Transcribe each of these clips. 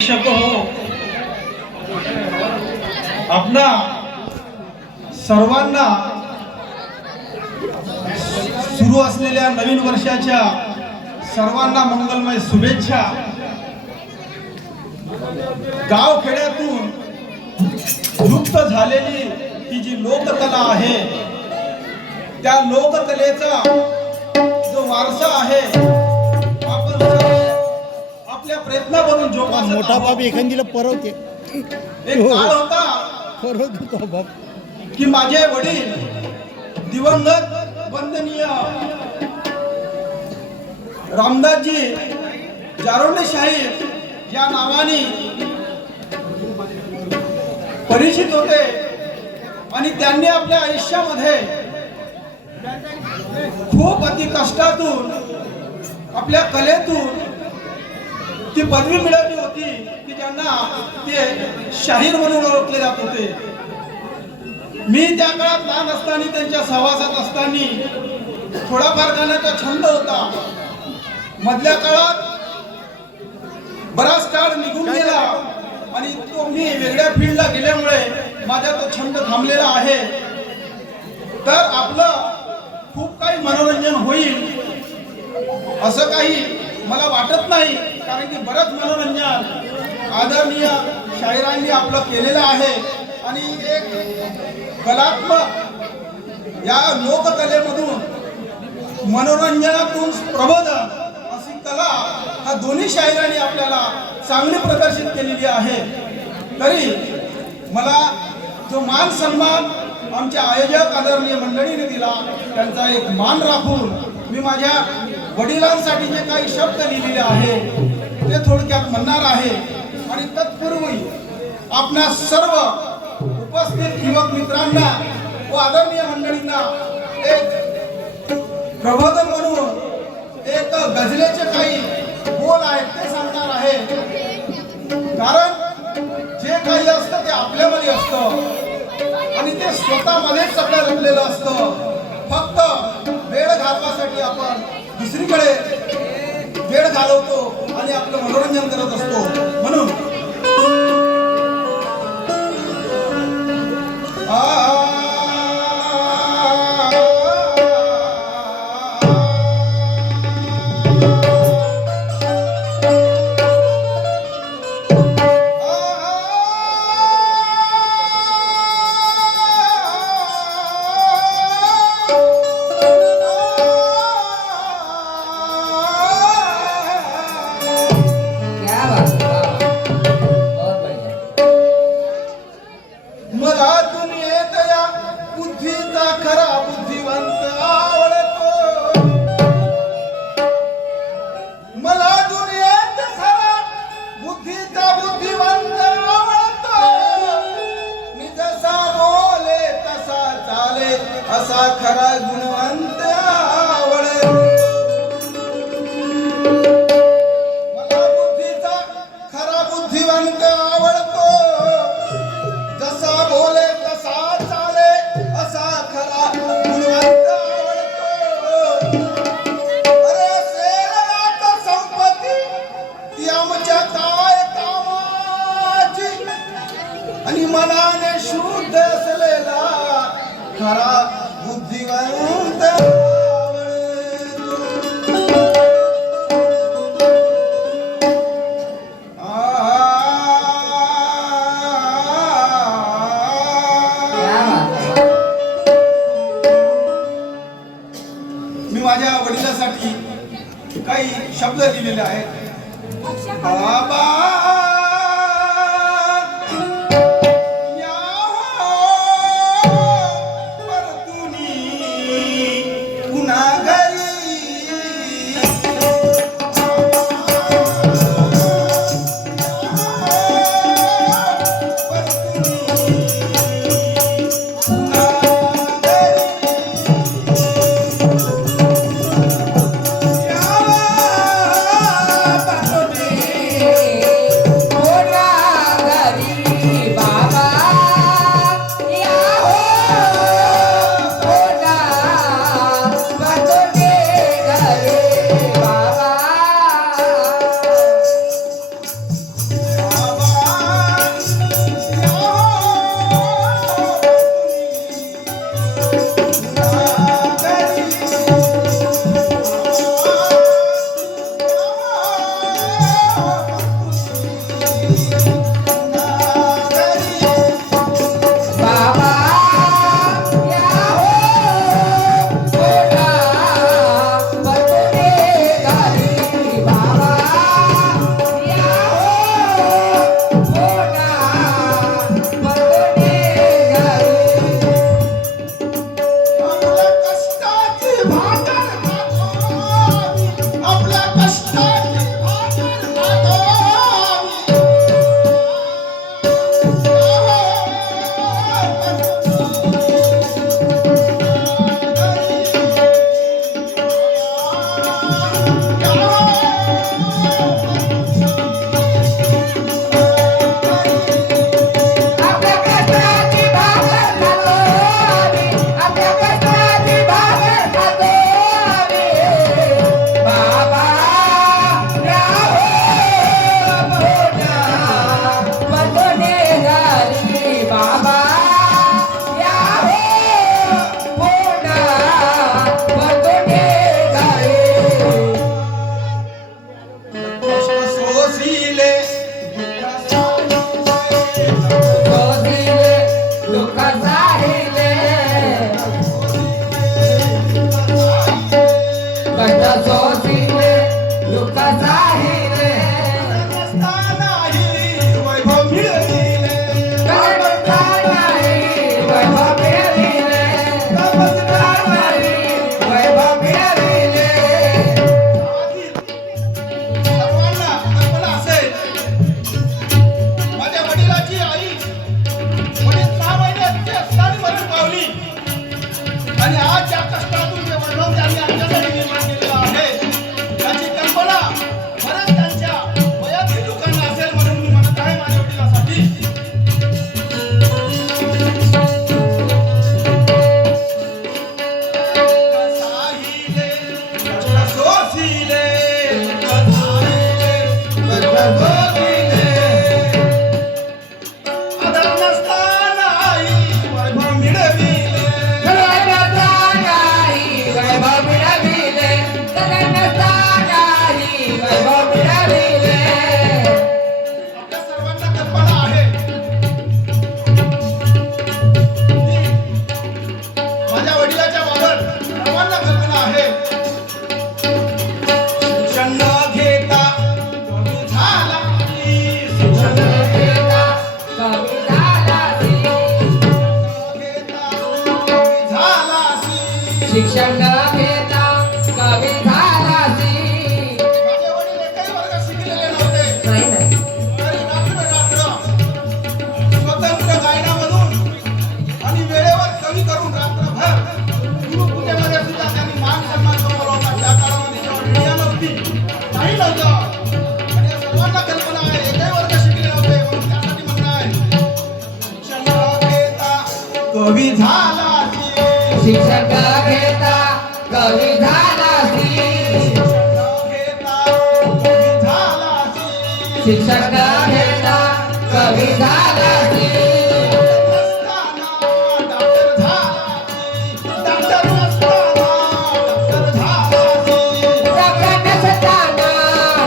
शिक्षक हो, आपणा सर्वांना सुरू असलेल्या नवीन वर्षाच्या सर्वांना मंगलमय शुभेच्छा। गाव खेड्यातून लुप्त झालेली ही जी लोककला आहे, त्या लोककलेचा जो वारसा आहे आपण आपल्या प्रयत्नावरून जोपासत मोठा बाप एखादीला परवते। एक काळ होता परवतो बाप की माझे वडील दिवंगत वंदनीय रामदासजी जारोंडे साहेब या नावाने परिचित होते आणि त्यांनी आपल्या आयुष्यामध्ये खूप अति कष्टातून आपल्या कलेतून ती पदवी मिळवली होती की ज्यांना ते शाहीर म्हणून ओळखले जात होते। मी त्या काळात लहान असताना त्यांच्या सहवासात असताना थोडाफार गाण्याचा छंद होता। मधल्या काळात बराच काळ निघून गेला आणि तो मी वेगळ्या फील्डला गेल्यामुळे माझा तो छंद थांबलेला आहे। तर आपलं खूप काही मनोरंजन होईल असं काही मला वाटत नाही, कारण की बरंच मनोरंजन आदरणीय शाहिरांनी आपलं केलेलं आहे आणि एक कलात्मक या लोककलेमधून मनोरंजनातून प्रबोधन अशी कला हा दोन्ही शाहिरांनी आपल्याला चांगली प्रदर्शित केलेली आहे। तरी मला जो मान सन्मान आमच्या आयोजक आदरणीय मंडळीने दिला त्यांचा एक मान राखून मी माझ्या वडिलांसाठी जे काही शब्द लिहिलेले आहे ते थोडक्यात म्हणणार आहे। आणि तत्पूर्वी आपल्या सर्व उपस्थित युवक मित्रांना व आदरणीय मंडळींना एक प्रबोधन म्हणून एक गझलेचे काही बोल आहेत ते सांगणार आहे। कारण जे काही असतं ते आपल्यामध्ये असतं आणि ते स्वतःमध्येच सगळं रमलेलं असतं। फक्त वेळ घालवासाठी आपण दुसरीकडे वेळ घालवतो आणि आपलं मनोरंजन करत असतो। म्हणून असा खरा गुणवंत आवडे। मला बुद्धीचा खरा बुद्धिवंत आवडतो, जसा बोले तसा चाले असा खरा गुणवंत आवडतो। अरे सेनात संपत्ती ती आमच्या काय कामाची आणि मनाने शुद्ध असलेला खरा बुद्धिवंत मी माझ्या वडिलांसाठी काही शब्द लिहिलेले आहेत। बाबा शिक्षण न घेता कवी झालासी. माझे वडील एकही वर्ग शिकलेले नव्हते. नाही नाही. तरी रात्र स्वतंत्र गायनामधून आणि वेळेवर कवी करून रात्रभर गुरुपूजेमध्ये सुद्धा त्यांनी मान सन्मान कमवला होता. त्या काळामध्ये जेव्हा मीडिया नव्हती, काही नव्हतं, आणि या सर्वांना कल्पना आहे एकही वर्ग शिकले नव्हते. म्हणून त्यासाठी म्हणणं आहे, शिक्षण न घेता कवी झालासी. शिक्षण न घेता कवी झालासी. शिक्षण न घेता कवी झालासी. डॉक्टर नसताना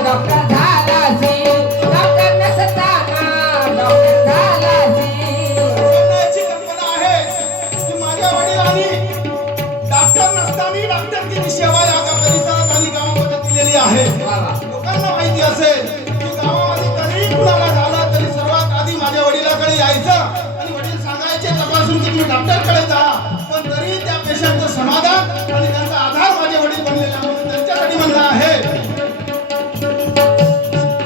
डॉक्टर झालासी. डॉक्टर नसताना डॉक्टर झालासी. याची कल्पना आहे की माझ्या वडिलांनी डॉक्टर नसताना डॉक्टरची सेवा या परिसरात आणि गावामध्ये दिलेली आहे. वा वा. लोकांना माहिती असेल की गावामध्ये कधीही कुणाला झालं तरी सर्वात आधी माझ्या वडिलाकडे यायचं आणि वडील सांगायचे तपासून की तुम्ही डॉक्टरकडे जा. पण तरी त्या पेशंटचं समाधान आणि त्यांचा आधार माझे वडील बनलेले आहे. म्हणून त्यांच्यासाठी म्हणणं आहे,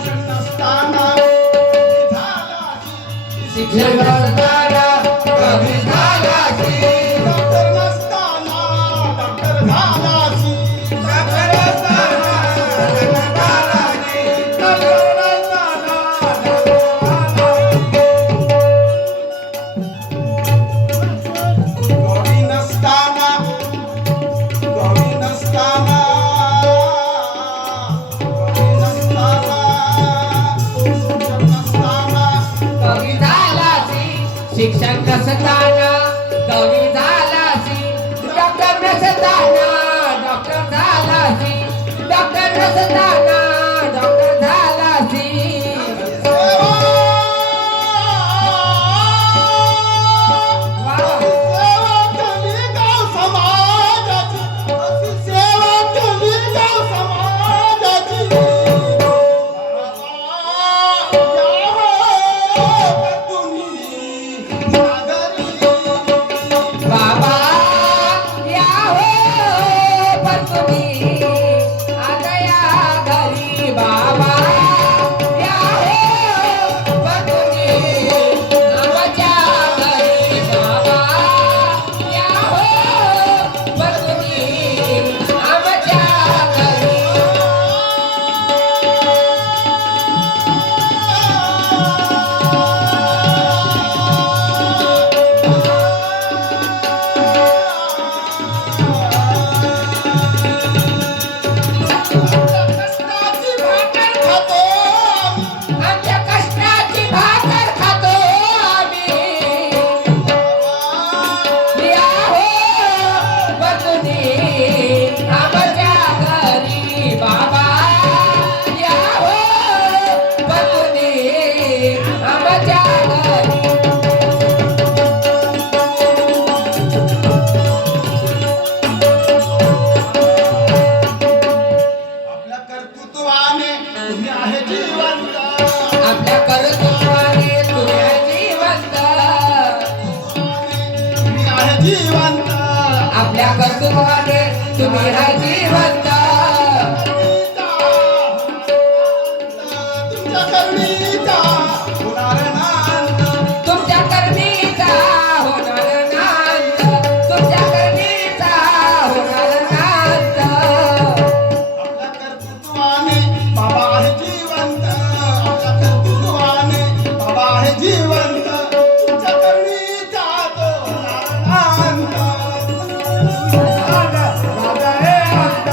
शिक्षण नसताना झालासी. शिक्षण नसताना कवी झालासी. डॉक्टर नसताना डॉक्टर झालासी. डॉक्टर नसताना डॉक्टर झालासी. डॉक्टर नसताना कवी नसताना कवी नसताना कवी नसताना शिक्षण नसताना कवी झालासी. शिक्षण नसताना कवी झालासी. डॉक्टर नसताना डॉक्टर झालासी. डॉक्टर नसताना डॉक्टर झालासी. वा वा. सेवा केली गाव समाजाची. अशी सेवा केली गाव समाजाची. यावं तुम्ही नागरी. बाबा या हो पण तुम्ही आता या घरी. बाबा या हो पण तुम्ही आमच्या घरी. बाबा या हो पण तुम्ही आमच्या घरी. कष्टाची भाकर खातो आम्ही. आमच्या कष्टाची भाकर खातो आम्ही. या हो बंधुनी आमच्या घरी. बाबा या हो बंधुनी आमच्या घरी. आपल्या कर्तृत्वाने तुम्ही आहे जिवंत. आपल्या कर्तृत्वाने तुम्ही जिवंत. तुम्ही आहे जिवंत. आपल्या कर्तृत्वाने तुम्ही आहे जिवंत. तुमच्या करुणीचा होणार नांद. तुमच्या करणीचा होणार नांद. तुमच्या करणीचा होणार नांद. आपल्या कर्तृत्वाने बाबा आहे जिवंत. आपल्या कर्तृत्वाने बाबा आहे जिवंत. तुमच्या करुणीचा तो होणार नांद. राजा हे अंत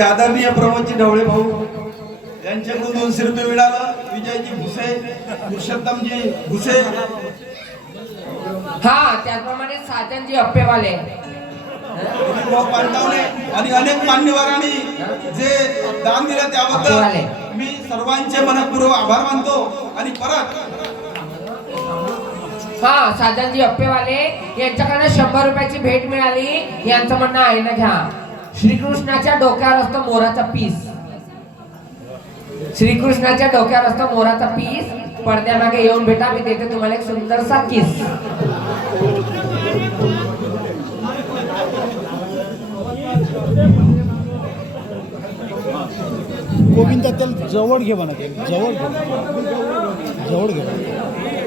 आमचे आदरणीय प्रमोदजी ढवळे भाऊ यांच्याकडून 200 रुपये मिळालं. विजयजी भुसे, पुरुषोत्तमजी भुसे, हा त्याचप्रमाणे साजनजी अप्पेवाले, भाऊ पांडवणे आणि अनेक मान्यवरांनी जे दान दिलं त्याबद्दल मी सर्वांचे मनपूर्वक आभार मानतो. आणि परत हा साजनजी अप्पेवाले यांच्याकडे 100 रुपयाची भेट मिळाली. यांचं म्हणणं आहे ना, घ्या. श्रीकृष्णाच्या डोक्यावर असतो मोराचा पीस. श्रीकृष्णाच्या डोक्यावर असतो मोराचा पीस. पडद्यामागे येऊन भेटा, मी देते तुम्हाला एक सुंदरसा किस. गोविंदा त्याला जवळ घे म्हणा, ते जवळ घे, जवळ घे.